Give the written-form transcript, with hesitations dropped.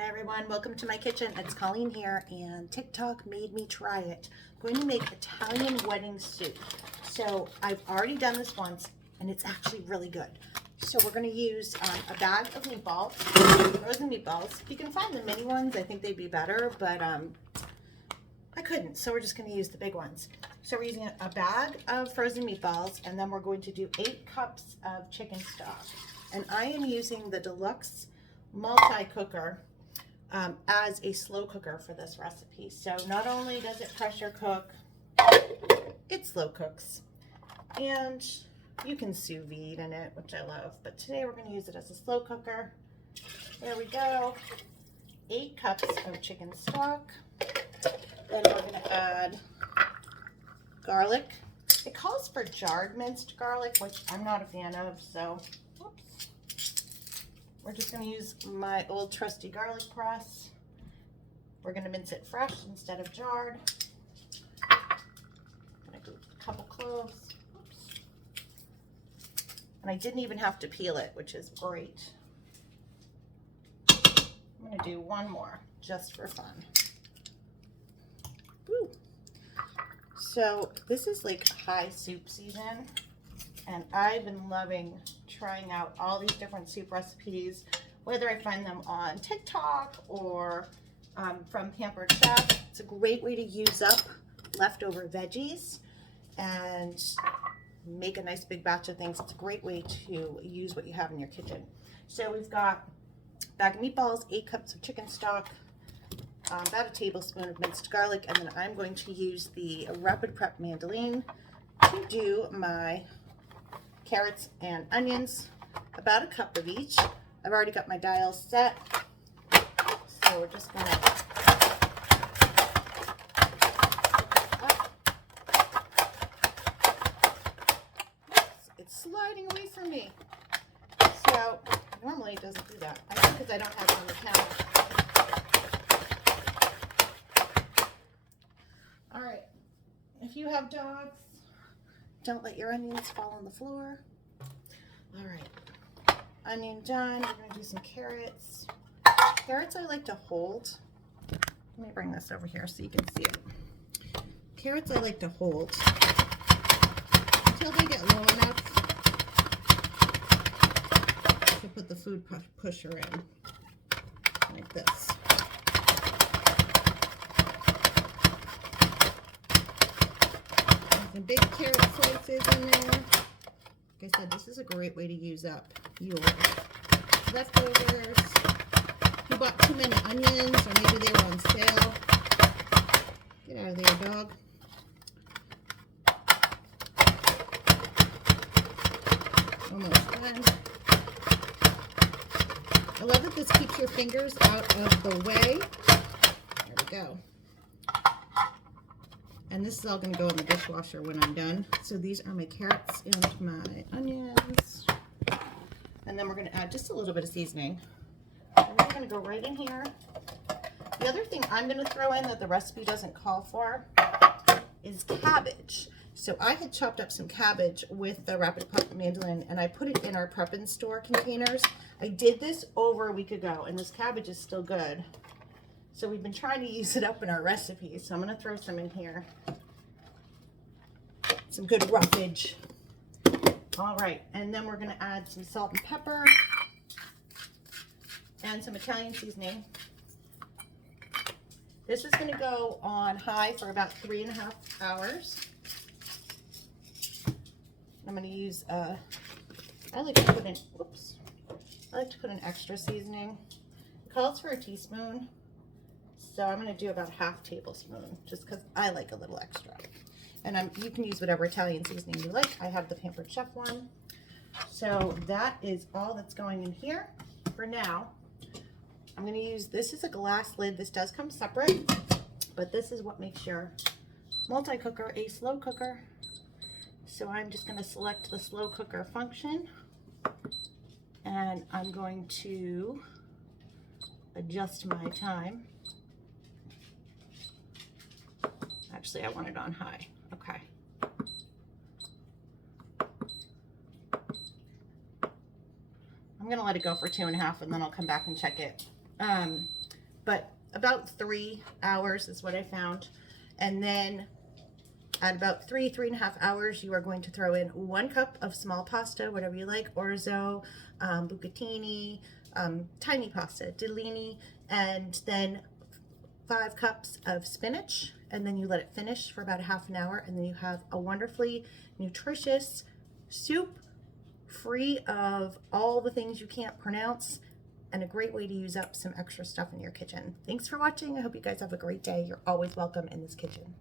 Hi everyone, welcome to my kitchen. It's Colleen here and TikTok made me try it. I'm going to make Italian wedding soup. So I've already done this once and it's actually really good. So we're going to use a bag of meatballs, frozen meatballs. If you can find the mini ones, I think they'd be better, but I couldn't, so we're just going to use the big ones. So we're using a bag of frozen meatballs, and then we're going to do 8 cups of chicken stock. And I am using the deluxe multi-cooker as a slow cooker for this recipe. So not only does it pressure cook, it slow cooks. And you can sous vide in it, which I love, but today we're going to use it as a slow cooker. There we go. 8 cups of chicken stock. Then we're going to add garlic. It calls for jarred minced garlic, which I'm not a fan of, so whoops. We're just going to use my old trusty garlic press. We're going to mince it fresh instead of jarred. I'm going to do a couple cloves. Oops. And I didn't even have to peel it, which is great. I'm going to do one more just for fun. Woo. So this is like high soup season, and I've been loving trying out all these different soup recipes, whether I find them on TikTok or from Pampered Chef. It's a great way to use up leftover veggies and make a nice big batch of things. It's a great way to use what you have in your kitchen. So we've got a bag of meatballs, 8 cups of chicken stock, about a tablespoon of minced garlic, and then I'm going to use the Rapid Prep mandolin to do my carrots and onions, about a cup of each. I've already got my dial set, so we're just going to it's sliding away from me. So normally it doesn't do that. I think because I don't have it on the counter. All right, if you have dogs, don't let your onions fall on the floor. All right, onion done. We're gonna do some carrots. Carrots I like to hold. Let me bring this over here so you can see it. Carrots I like to hold until they get low enough to put the food pusher in, like this. Some big carrot slices in there. Like I said, this is a great way to use up your leftovers. If you bought too many onions, or maybe they were on sale, get out of there, dog. Almost done. I love that this keeps your fingers out of the way. There we go. And this is all going to go in the dishwasher when I'm done. So these are my carrots and my onions. And then we're going to add just a little bit of seasoning. And we're going to go right in here. The other thing I'm going to throw in that the recipe doesn't call for is cabbage. So I had chopped up some cabbage with the Rapid Prep mandolin, and I put it in our prep and store containers. I did this over a week ago, and this cabbage is still good. So we've been trying to use it up in our recipes. So I'm going to throw some in here. Some good roughage. All right, and then we're going to add some salt and pepper and some Italian seasoning. This is going to go on high for about 3.5 hours. I'm going to use I like to put in extra seasoning. It calls for a teaspoon. So I'm going to do about a half tablespoon, just because I like a little extra. And you can use whatever Italian seasoning you like. I have the Pampered Chef one. So that is all that's going in here for now. I'm going to use, this is a glass lid. This does come separate, but this is what makes your multi-cooker a slow cooker. So I'm just going to select the slow cooker function, and I'm going to adjust my time. Actually, I want it on high. Okay. I'm going to let it go for 2.5, and then I'll come back and check it. but about 3 hours is what I found. And then at about 3.5 hours, you are going to throw in 1 cup of small pasta, whatever you like, orzo, bucatini, tiny pasta, ditalini, and then 5 cups of spinach, and then you let it finish for about a half an hour, and then you have a wonderfully nutritious soup free of all the things you can't pronounce, and a great way to use up some extra stuff in your kitchen. Thanks for watching. I hope you guys have a great day. You're always welcome in this kitchen.